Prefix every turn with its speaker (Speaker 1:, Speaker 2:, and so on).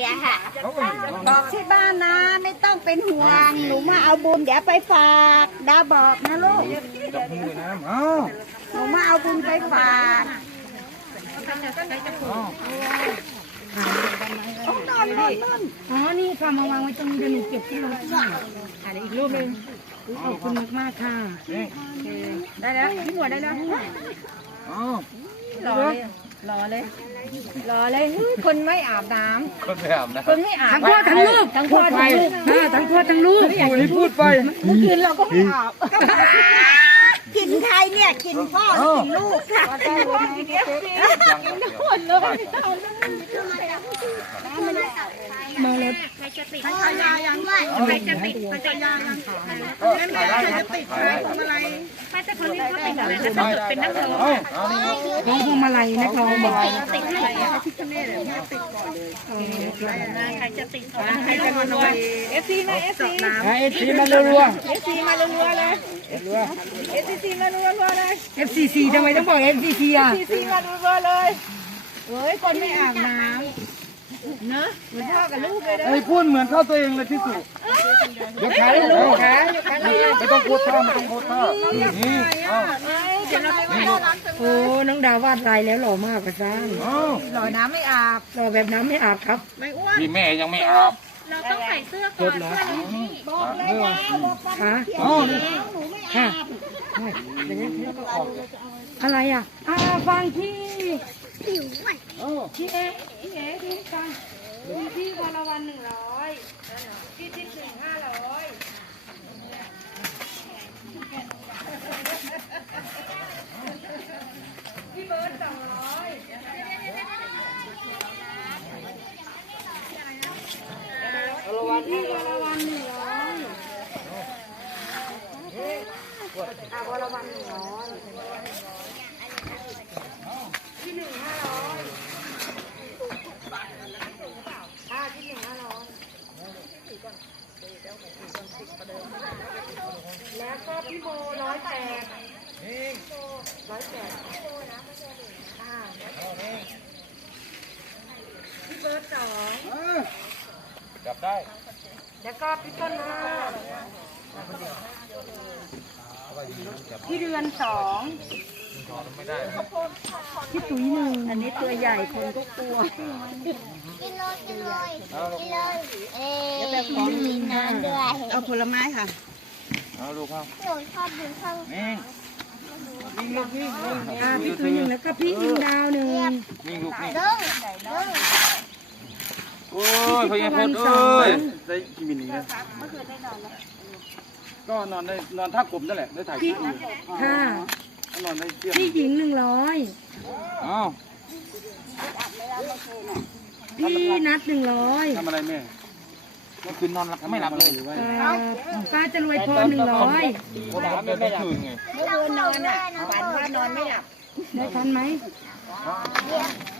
Speaker 1: บอกที่บ้านนะไม่ต้องเป็นห่วงหนูมาเอาบุญเดี๋ยวไปฝากดาบอกนะลูกหนูมาเอาบุญไปฝากนอน
Speaker 2: อ๋อนี่ค่ะมาวางไว้ตรงนี้เดี๋ยวหนูเก็บที่รถค่ะอีกรูปนึงขอบคุณมากๆค่ะได้แล้วพี่หมวดได้แล้วรอเลยคนไม่อาบน้ำคนไม่อาบทั้งพ่อทั้งลูกทั้งพ่อทั้งลูกทั้งพ่อทั้งลูก
Speaker 3: นี่พูดไป
Speaker 1: เมื่อคืนเราก็ไม่อาบกินใครเนี่ยกินพ่อกินลูกค่ะกินคนเลย
Speaker 2: มาแล้ว
Speaker 1: ใครจะติดใครจะยังใครจะติดใครจะยังใครจะติดอะไรไม่แต่คนนี้ก็ติดอะไรนะเป็นนักร้อง
Speaker 2: น้องพวงมาลัยนักร้องบอก
Speaker 1: ติดอะไรพิคเนตเลยติดก่อนเลยใครจะติดใครจะรวยFC นะ
Speaker 3: FC มารัว
Speaker 1: FC มารัวเลย FC มารัวเลย
Speaker 2: FCC ทำไมต้องบอก FCC อ่ะ
Speaker 1: FC มารัวเลยเฮ้ยคนไม่อาบน้ำเนอะเหมือนพ่อกับลูกเลยนะ
Speaker 3: ไอ้พูดเหมือนเข้าตัวเองเลยที่สุดยกขาเลยลูกขาไม่ต้องโคตรท่าไม่ต้องโคตรท่านี่
Speaker 2: โอ้น้องดาววาดลายแล้วหล่อมากกระซ้าง
Speaker 1: หล่อน้ำไม่อาบ
Speaker 2: หล่อแบบน้ำไม่อาบครับ
Speaker 1: ไม่อ้วน
Speaker 3: พี่แม่ยังไม่อาบ
Speaker 1: เราต้องใส่เสื้อก่อนเสื้อนี่บอกเลยนะบอก
Speaker 2: ค่ะค่ะอะไรอ่ะฟังที่พี่เอ๋ที่ฟังที่วันละวัน100ที่ที่ถึง500พี่เบิร์ด200ที่วันละวัน100วันละวัน100ที่1 500ที่1 500แล้วก็พี่โบ108พี่เบิร์ด2
Speaker 3: จับได้
Speaker 2: แล้วก็พี่ต้น5พี่เดือน2พี่ตุ๋ย1อันนี้ตัวใหญ่คนก็กลัว
Speaker 1: กินเลยแบบของมีน้ำด้วยเอาผลไม้ค่ะ
Speaker 3: เอาลูกครับ
Speaker 1: หนูชอบดูข้าง
Speaker 3: นี่ลูกนี่
Speaker 2: พี่ตุ๋ย1แล้วก็พี่อิงดาว1
Speaker 3: นี่ลูกนี่โอ้ยพยายามพูดได้กี่มิลลินะเมื่อคืนได้นอนแล้วก็นอนท่ากบนั่นแหละได้ถ่ายคลิปอยู่
Speaker 2: ค่ะ
Speaker 3: นอนได้เที่ยง
Speaker 2: พี่หญิง100
Speaker 3: อ้าว
Speaker 2: พี่นัด100
Speaker 3: ทำอะไรแม่เมื่อคืนนอนไม่หลับเลย
Speaker 2: ป้าจะรวยพร100
Speaker 3: คนหลับไม่คืนไง
Speaker 1: เมื่อคืนนอนอ่ะฝันว่านอนไม่หลับ
Speaker 2: ได้ทันไหม